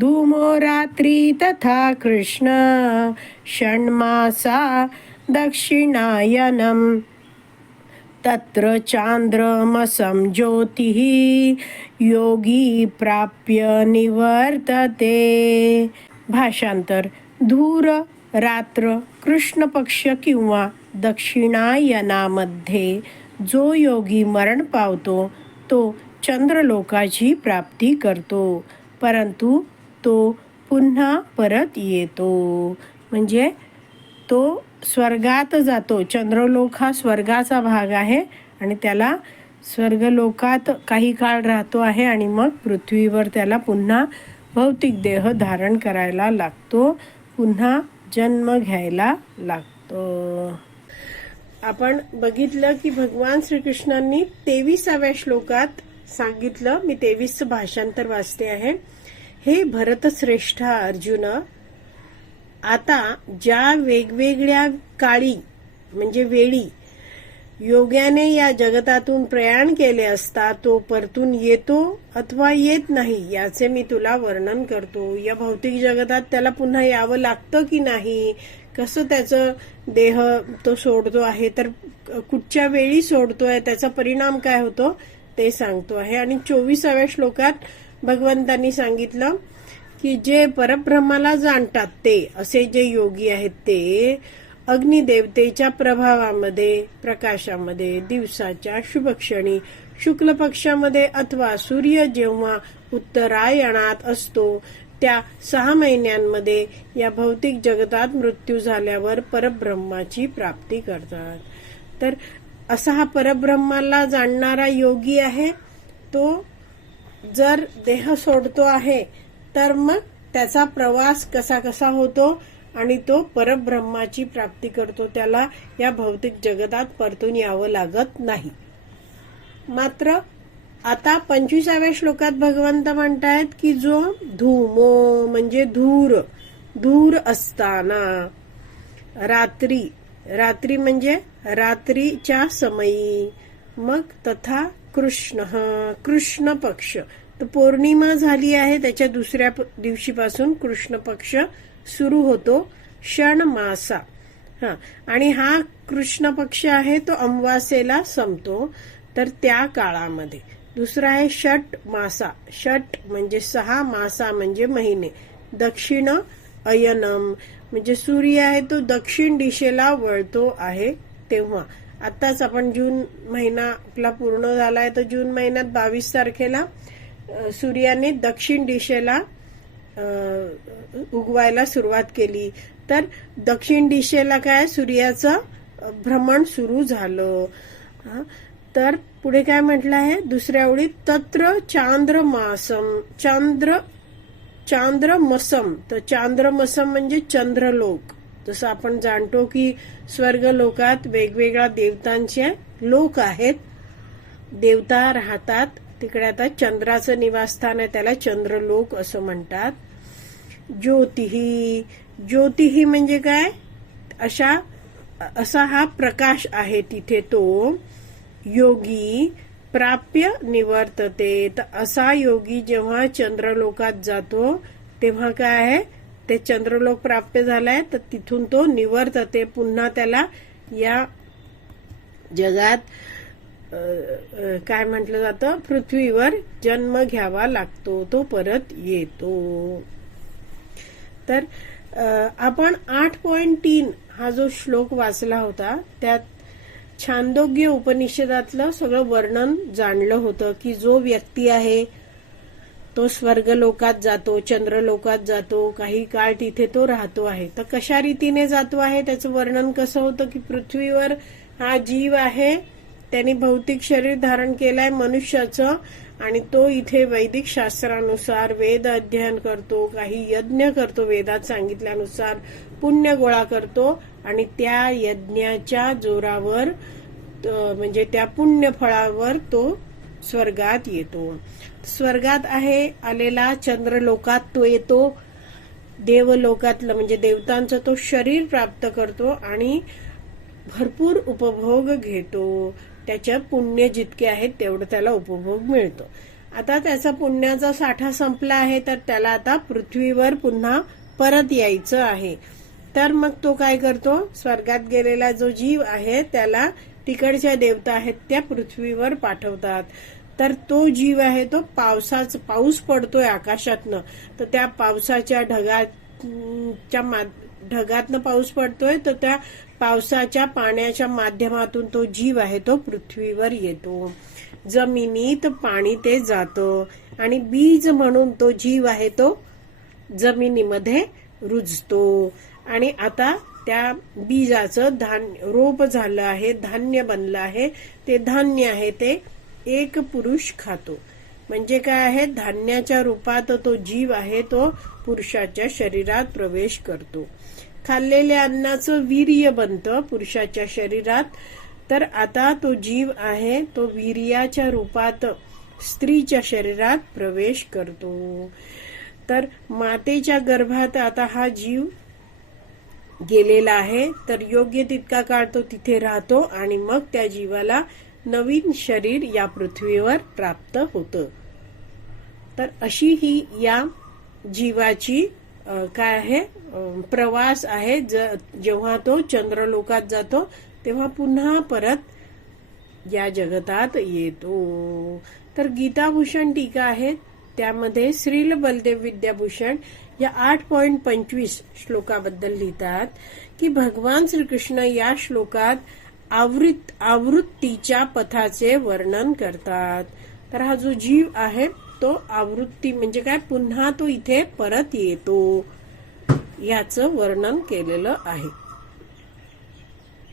धूमो रात्री तथा कृष्ण षण्मासा दक्षिणायनं तत्र चान्द्रमसं ज्योतिः योगी प्राप्य निवर्तते। भाषांतर धूर रात्र कृष्णपक्ष किंवा दक्षिणायनामध्ये जो योगी मरण पावतो तो चंद्रलोकाची प्राप्ती करतो परंतु तो पुन्हा परत येतो. म्हणजे तो स्वर्गात जातो. चंद्रलोक हा स्वर्गाचा भाग आहे आणि त्याला स्वर्गलोकात काही काळ राहतो आहे आणि मग पृथ्वीवर त्याला पुन्हा भौतिक देह धारण करायला लागतो. पुन्हा जन्म घ्यायला लागतो. आपण बघितलं की भगवान श्रीकृष्णांनी तेविसाव्या श्लोकात सांगितलं. मी तेवीसचं भाषांतर वाचते आहे. हे भरतश्रेष्ठ अर्जुन आता ज्या वेगवेगळ्या काळी म्हणजे वेळी योग्याने या जगतातून प्रयाण केले असता तो परतून येतो अथवा येत नाही याचे मी तुला वर्णन करतो. या भौतिक जगतात त्याला पुन्हा यावं लागतं की नाही? कसं त्याचं देह तो सोडतो आहे? तर कुठच्या वेळी सोडतोय? त्याचा परिणाम काय होतो? ते सांगतो आहे. आणि चोवीसाव्या श्लोकात भगवंतांनी सांगितलं की जे परब्रह्माला जाणतात ते असे जे योगी आहेत ते अग्निदेवतेच्या प्रभावामध्ये प्रकाशामध्ये दिवसाच्या शुभक्षणी शुक्ल पक्षामध्ये अथवा सूर्य जेव्हा उत्तरायणात असतो त्या सहा महिन्यांमध्ये या भौतिक जगतात मृत्यू झाल्यावर परब्रह्माची प्राप्ती करतात. तर असा हा परब्रह्माला जाणणारा योगी आहे तो जर देह सोडतो आहे तर मग त्याचा प्रवास कसा कसा होतो आणि तो परब्रह्माची प्राप्ती करतो त्याला या भौतिक जगतात परतून यावं लागत नाही. मात्र आता पंचवीसाव्या श्लोकात भगवंत म्हणतायत की जो धूमो म्हणजे धूर धूर असताना रात्री रात्री म्हणजे रात्रीच्या समयी मग तथा कृष्ण कृष्ण पक्ष तर पौर्णिमा झाली आहे त्याच्या दुसऱ्या दिवशीपासून कृष्ण पक्ष सुरू होतो क्षण मासा हा. आणि हा कृष्ण पक्ष आहे तो अमवासेला संपतो तर त्या काळामध्ये. दुसरा आहे षट मासा षट म्हणजे सहा मासा म्हणजे महिने. दक्षिण अयनम. म्हणजे सूर्य आहे तो दक्षिण दिशेला वळतो आहे तेव्हा. आत्ताच आपण जून महिना आपला पूर्ण झालाय. तर जून महिन्यात बावीस तारखेला सूर्याने दक्षिण दिशेला उगवायला सुरुवात केली. तर दक्षिण दिशेला काय सूर्याचं भ्रमण सुरू झालं. तर पुढे काय म्हटलं आहे? दुसऱ्या ओळीत तत्र चांद्र मासम चांद्र चांद्रमसम. तर चांद्रमसम म्हणजे चंद्रलोक. जसं आपण जाणतो की स्वर्ग लोकात वेगवेगळ्या देवतांचे लोक आहेत. देवता राहतात. तिकडे आता चंद्राचं निवासस्थान आहे त्याला चंद्रलोक असं म्हणतात. ज्योतिही ज्योतिही म्हणजे काय? अशा असा हा प्रकाश आहे तिथे तो. योगी प्राप्य निवर्तते तर असा योगी जेव्हा चंद्रलोकात जातो तेव्हा काय आहे? ते चंद्रलोक प्राप्त झालाय तर तिथून तो निवर जाते. पुन्हा त्याला या जगात काय म्हटलं जातं? पृथ्वीवर जन्म घ्यावा लागतो तो परत येतो. तर आपण आठ पॉइंट तीन हा जो श्लोक वाचला होता त्यात छांदोग्य उपनिषदातलं सगळं वर्णन जाणलं होतं की जो व्यक्ती आहे तो स्वर्गलोकात जातो चंद्रलोकात जातो काही काळ तिथे तो राहतो आहे. तर कशा रीतीने जातो आहे त्याचं वर्णन कसं होतं की पृथ्वीवर हा जीव आहे त्यांनी भौतिक शरीर धारण केलंय मनुष्याचं आणि तो इथे वैदिक शास्त्रानुसार वेद अध्ययन करतो काही यज्ञ करतो वेदात सांगितल्यानुसार पुण्य गोळा करतो आणि त्या यज्ञाच्या जोरावर म्हणजे त्या पुण्य फळावर तो स्वर्गात येतो. स्वर्गात आहे आलेला चंद्रलोकात तो येतो. देवलोकातलं म्हणजे देवतांचं तो शरीर प्राप्त करतो आणि भरपूर उपभोग घेतो. त्याच्या पुण्य जितके आहेत तेवढं त्याला उपभोग मिळतो. आता त्याचा पुण्याचा साठा संपला आहे तर त्याला आता पृथ्वीवर पुन्हा परत यायचं आहे. तर मग तो काय करतो? स्वर्गात गेलेला जो जीव आहे त्याला तिकडच्या देवता आहेत त्या पृथ्वीवर पाठवतात. तर तो जीव आहे तो पावसाच पाऊस पडतोय आकाशातनं. तर त्या पावसाच्या ढगाच्या मा- ढगातनं पाऊस पडतोय तर त्या पावसाच्या पाण्याच्या माध्यमातून तो जीव आहे तो पृथ्वीवर येतो. जमिनीत पाणी ते जातं आणि बीज म्हणून तो जीव आहे तो जमिनीमध्ये रुजतो. आणि आता त्या बीजाचं धान्य रोप झालं आहे धान्य बनलं आहे. ते धान्य आहे ते एक पुरुष खातो. म्हणजे काय आहे? धान्याच्या रूपात तो जीव आहे तो पुरुषाच्या शरीरात प्रवेश करतो. खाल्लेल्या अन्नाचं वीर्य बनतं पुरुषाच्या शरीरात. तर आता तो जीव आहे तो वीर्याच्या रूपात स्त्रीच्या शरीरात प्रवेश करतो. तर मातेच्या गर्भात आता हा जीव गेलेला आहे. तर योग्य तितका काळ तो तिथे राहतो आणि मग त्या जीवाला नवीन शरीर या पृथ्वीवर प्राप्त होतं. तर अशी ही या जीवाची काय आहे? प्रवास आहे. जेव्हा तो चंद्रलोकात जातो तेव्हा पुन्हा परत या जगतात येतो. तर गीताभूषण टीका आहे. त्यामध्ये श्रील बलदेव विद्याभूषण या आठ पॉइंट पंचवीस श्लोकाबद्दल लिहितात की भगवान श्रीकृष्ण या श्लोकात आवृत आवृत्तीच्या पथाचे वर्णन करतात. तर हा जो जीव आहे तो आवृत्ती म्हणजे काय? पुन्हा तो इथे परत येतो. याचं वर्णन केलेलं आहे.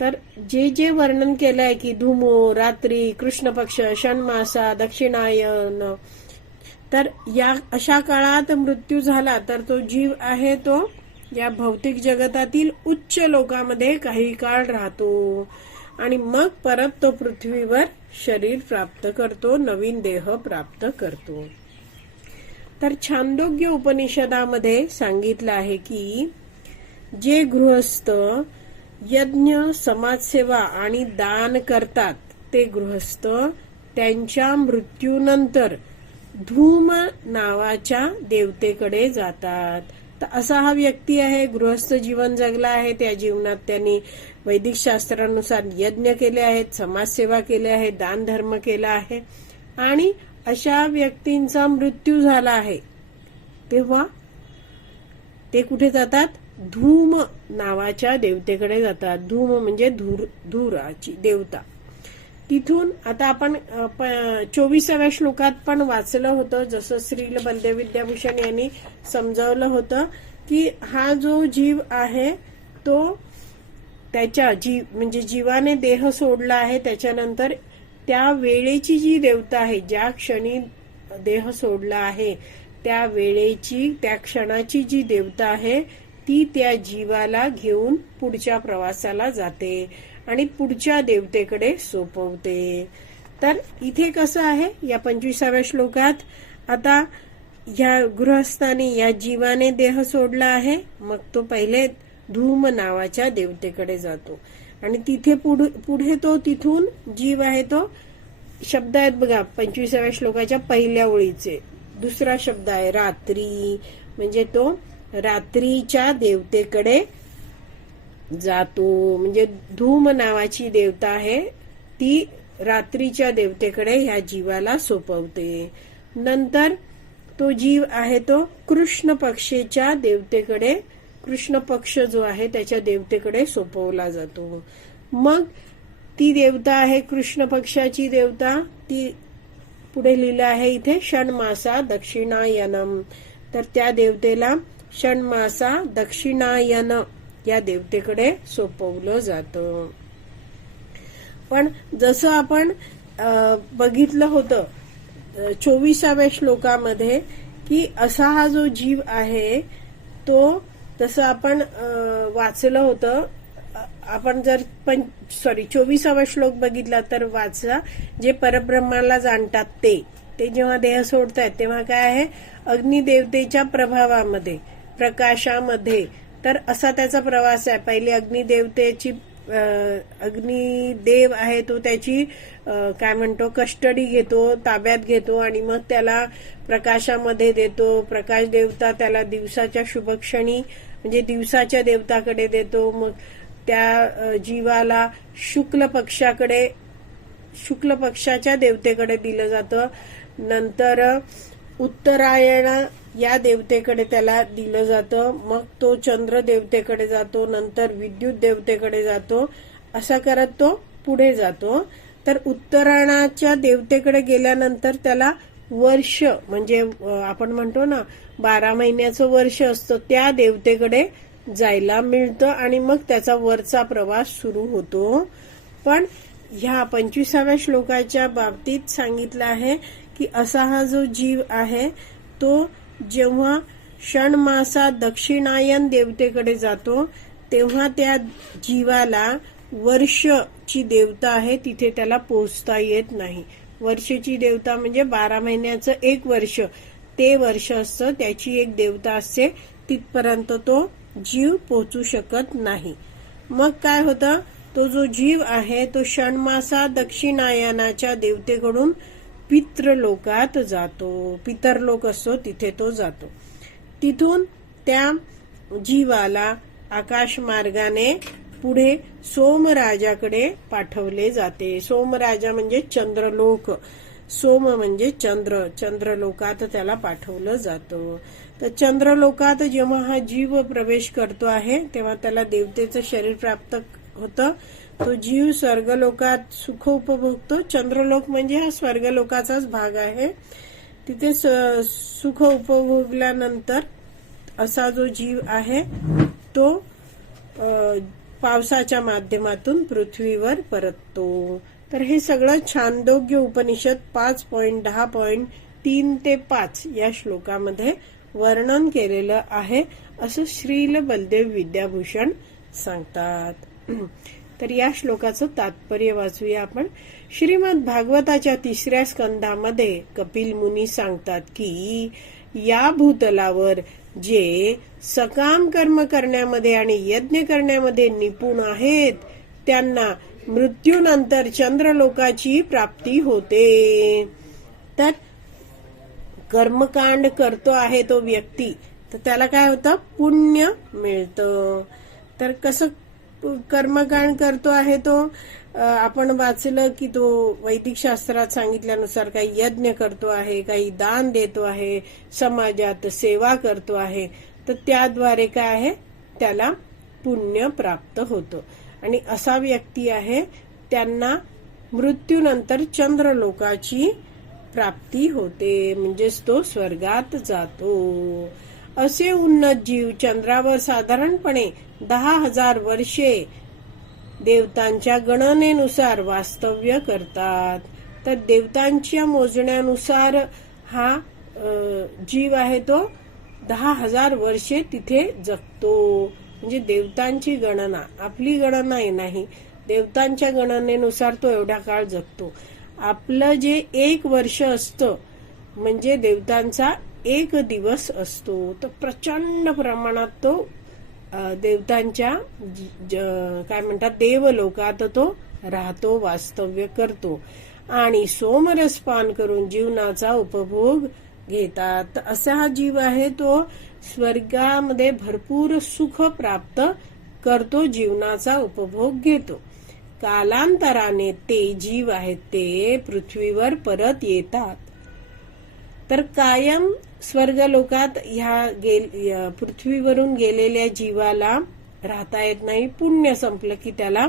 तर जे जे वर्णन केलं आहे की धुमो रात्री कृष्ण पक्ष षणमासा दक्षिणायन तर या अशा काळात मृत्यू झाला तर तो जीव आहे तो या भौतिक जगतातील उच्च लोकामध्ये काही काळ राहतो. आणि मग परत तो पृथ्वीवर शरीर प्राप्त करतो नवीन देह प्राप्त करतो. तर छांदोग्य उपनिषदामध्ये सांगितलं आहे की जे गृहस्थ यज्ञ समाजसेवा आणि दान करतात ते गृहस्थ त्यांच्या मृत्यूनंतर धूम नावाच्या देवतेकडे जातात. तर असा हा व्यक्ती आहे गृहस्थ जीवन जगला आहे त्या जीवनात त्यांनी वैदिक शास्त्रानुसार यज्ञ केले आहेत समाजसेवा केली आहे दानधर्म केला आहे आणि अशा व्यक्तींचा मृत्यू झाला आहे. तेव्हा ते कुठे जातात? धूम नावाच्या देवतेकडे जातात. धूम म्हणजे धूर धुराची देवता. तिथून आता आपण प- चोवीसाव्या श्लोकात पण वाचलं होतं जसं श्रील बलदेव विद्याभूषण यांनी समजावलं होतं की हा जो जीव आहे तो त्याच्या जीव म्हणजे जीवाने देह सोडला आहे त्याच्यानंतर त्या वेळेची जी देवता आहे ज्या क्षणी देह सोडला आहे त्या वेळेची त्या क्षणाची जी देवता आहे ती त्या जीवाला घेऊन पुढच्या प्रवासाला जाते. आणि पुढच्या देवतेकडे सोपवते. तर इथे कसं आहे? या पंचवीसाव्या श्लोकात आता या गृहस्थाने या जीवाने देह सोडला आहे मग तो पहिले धूम नावाच्या देवतेकडे जातो. आणि तिथे पुढ- पुढे तो तिथून जीव आहे तो शब्द आहेत बघा पंचवीसाव्या श्लोकाच्या पहिल्या ओळीचे. दुसरा शब्द आहे रात्री म्हणजे तो रात्रीच्या देवतेकडे जातो. म्हणजे धूम नावाची देवता आहे. ती रात्रीच्या देवतेकडे ह्या जीवाला सोपवते. नंतर तो जीव आहे तो कृष्ण पक्षेच्या देवतेकडे कृष्ण पक्ष जो आहे त्याच्या देवतेकडे सोपवला जातो. मग ती देवता आहे कृष्ण पक्षाची देवता. ती पुढे लिहिलं आहे इथे षणमासा दक्षिणायनम. तर त्या देवतेला षणमासा दक्षिणायन या देवतेकडे सोपवलं जातं. पण जसं आपण बघितलं होतं चोवीसाव्या श्लोकामध्ये की असा हा जो जीव आहे तो तसं आपण वाचलं होतं आपण जर पण सॉरी चोवीसावा श्लोक बघितला तर वाचा जे परब्रह्माला जाणतात ते. ते जेव्हा देह सोडतायत तेव्हा काय आहे? अग्निदेवतेच्या प्रभावामध्ये प्रकाशामध्ये तर असा त्याचा प्रवास आहे. पहिले अग्निदेवतेची अग्निदेव आहे तो त्याची काय म्हणतो कस्टडी घेतो ताब्यात घेतो आणि मग त्याला प्रकाशामध्ये देतो. प्रकाश देवता त्याला दिवसाच्या शुभक्षणी म्हणजे दिवसाच्या देवताकडे देतो. मग त्या जीवाला शुक्ल पक्षाकडे शुक्ल पक्षाच्या देवतेकडे दिलं जातं. नंतर उत्तरायण या देवतेकडे त्याला दिलं जातं. मग तो चंद्र देवतेकडे जातो नंतर विद्युत देवतेकडे जातो असा करत तो पुढे जातो. तर उत्तरायणाच्या देवतेकडे गेल्यानंतर त्याला वर्ष म्हणजे आपण म्हणतो ना बारा महिन्याचं वर्ष असतं त्या देवतेकडे जायला मिळतं आणि मग त्याचा वरचा प्रवास सुरू होतो. पण ह्या पंचवीसाव्या श्लोकाच्या बाबतीत सांगितलं आहे की असा हा जो जीव आहे तो जेव्हा षणमासा दक्षिणायन देवतेकडे जातो तेव्हा त्या जीवाला वर्ष ची देवता आहे तिथे त्याला पोहोचता येत नाही. वर्षची देवता म्हणजे बारा महिन्याचं एक वर्ष. ते वर्ष असतं त्याची एक देवता असते तिथपर्यंत तो जीव पोहोचू शकत नाही. मग काय होतं? तो जो जीव आहे तो षणमासा दक्षिणायनाच्या देवतेकडून पितृलोकात जातो. पितरलोक असतो तिथे तो जातो. तिथून त्या जीवाला आकाश मार्गाने पुढे सोमराजाकडे पाठवले जाते. सोमराजा म्हणजे चंद्रलोक. सोम म्हणजे चंद्र. चंद्रलोकात त्याला पाठवलं जातं. तर चंद्रलोकात जेव्हा हा जीव प्रवेश करतो आहे तेव्हा त्याला देवतेचं शरीर प्राप्त होतं. तो जीव स्वर्गलोकात सुख उपभोगतो. चंद्रलोक म्हणजे हा स्वर्गलोकाचाच भाग आहे. तिथे स- सुख उपभोगल्यानंतर असा जो जीव आहे तो पावसाच्या माध्यमातून पृथ्वीवर परततो. तर हे सगळं छांदोग्य उपनिषद पाच पॉइंट दहा पॉइंट तीन ते पाच या श्लोकामध्ये वर्णन केलेलं आहे. असं श्रील बलदेव विद्याभूषण सांगतात. तर या श्लोकाचं तात्पर्य वाचूया आपण. श्रीमद भागवताच्या तिसऱ्या स्कंदामध्ये कपिल मुनी सांगतात की या भूतलावर जे सकाम कर्म करण्यामध्ये आणि यज्ञ करण्यामध्ये निपुण आहेत त्यांना मृत्यूनंतर चंद्रलोकाची प्राप्ती होते. तर कर्मकांड करतो आहे तो व्यक्ती तर त्याला काय होतं? पुण्य मिळतं. तर कसं कर्मकांड करतो आहे तो. आपण वाचलं की तो वैदिक शास्त्रात सांगितल्यानुसार काही यज्ञ करतो आहे काही दान देतो आहे समाजात सेवा करतो आहे. तर त्याद्वारे काय आहे? त्याला पुण्य प्राप्त होतो. आणि असा व्यक्ती आहे त्यांना मृत्यूनंतर चंद्रलोकाची प्राप्ती होते. म्हणजेच तो स्वर्गात जातो. असे उन्नत जीव चंद्रावर साधारणपणे दहा हजार वर्षे देवतांच्या गणनेनुसार वास्तव्य करतात. तर देवतांच्या मोजण्यानुसार हा जीव आहे तो दहा हजार वर्षे तिथे जगतो. म्हणजे देवतांची गणना आपली गणना ही नाही. देवतांच्या गणनेनुसार तो एवढा काळ जगतो. आपलं जे एक वर्ष असतं म्हणजे देवतांचा एक दिवस असतो. तर प्रचंड प्रमाणात तो देवतांच्या ज- काय म्हणतात देवलोकात तो राहतो वास्तव्य करतो. आणि सोमरस पान करून जीवनाचा उपभोग घेतात. असा हा जीव आहे तो स्वर्गामध्ये भरपूर सुख प्राप्त करतो जीवनाचा उपभोग घेतो. कालांतराने ते जीव आहेत ते पृथ्वीवर परत येतात. तर कायम स्वर्गलोकात ह्या गेल पृथ्वीवरून गेलेल्या जीवाला राहता येत नाही. पुण्य संपलं की त्याला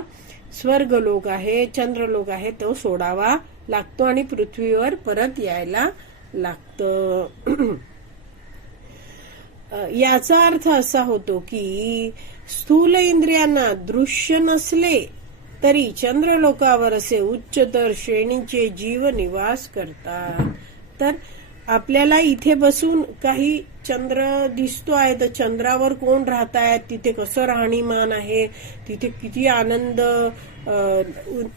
स्वर्गलोक आहे चंद्रलोक आहे तो सोडावा लागतो आणि पृथ्वीवर परत यायला लागतं. याचा अर्थ असा होतो की स्थूल इंद्रियांना दृश्य नसले तरी चंद्रलोकावर असे उच्चतर श्रेणीचे जीव निवास करतात. तर आपल्याला इथे बसून काही चंद्र दिसतो आहे तर चंद्रावर कोण राहत आहेत तिथे कसं राहणीमान आहे तिथे किती आनंद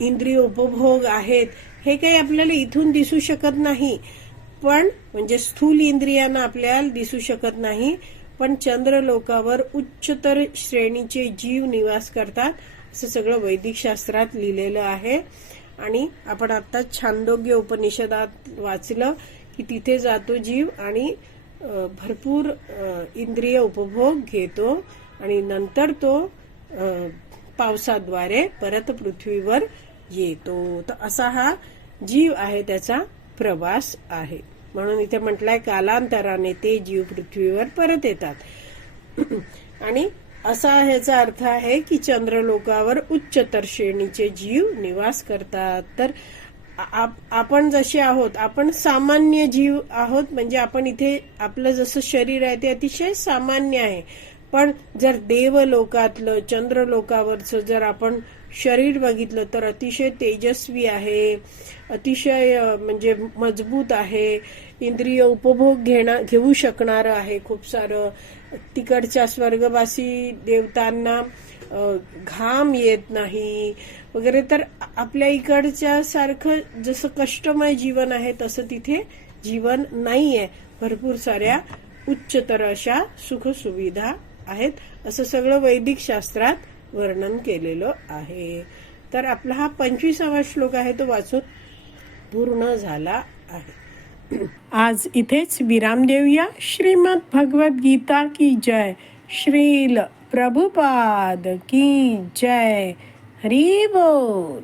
इंद्रिय उपभोग आहेत हे काही आपल्याला इथून दिसू शकत नाही. पण म्हणजे स्थूल इंद्रियांना आपल्याला दिसू शकत नाही पण चंद्र लोकावर उच्चतर श्रेणीचे जीव निवास करतात असं सगळं वैदिक शास्त्रात लिहिलेलं आहे. आणि आपण आता छांदोग्य उपनिषदात वाचलं की तिथे जातो जीव आणि भरपूर इंद्रिय उपभोग घेतो आणि नंतर तो पावसाद्वारे परत पृथ्वीवर येतो. तर असा हा जीव आहे त्याचा प्रवास आहे. म्हणून इथे म्हटलंय कालांतराने ते जीव पृथ्वीवर परत येतात. आणि असा ह्याचा अर्थ आहे की चंद्रलोकावर उच्चतर श्रेणीचे जीव निवास करतात. तर आपण जसे आहोत आपण सामान्य जीव आहोत म्हणजे आपण इथे आपलं जसं शरीर आहे ते अतिशय सामान्य आहे. पण जर देवलोकातलं चंद्रलोकावरचं जर आपण शरीर बघितलं तर अतिशय तेजस्वी आहे अतिशय म्हणजे मजबूत आहे इंद्रिय उपभोग घेणार घेऊ शकणारं आहे खूप सारं. तिकडच्या स्वर्गवासी देवतांना घाम येत नाही वगैरे. तर आपल्या इकडच्या सारखं जसं कष्टमय जीवन आहे तसं तिथे जीवन नाहीये. भरपूर साऱ्या उच्चतर अशा सुख सुविधा आहेत. असं सगळं वैदिक शास्त्रात वर्णन केलेलं आहे. तर आपला हा पंचवीसावा श्लोक आहे तो वाचून पूर्ण झाला आहे. आज इथेच विराम देऊया. श्रीमद भगवत गीता की जय. श्रील प्रभुपाद की जय. हरी बोल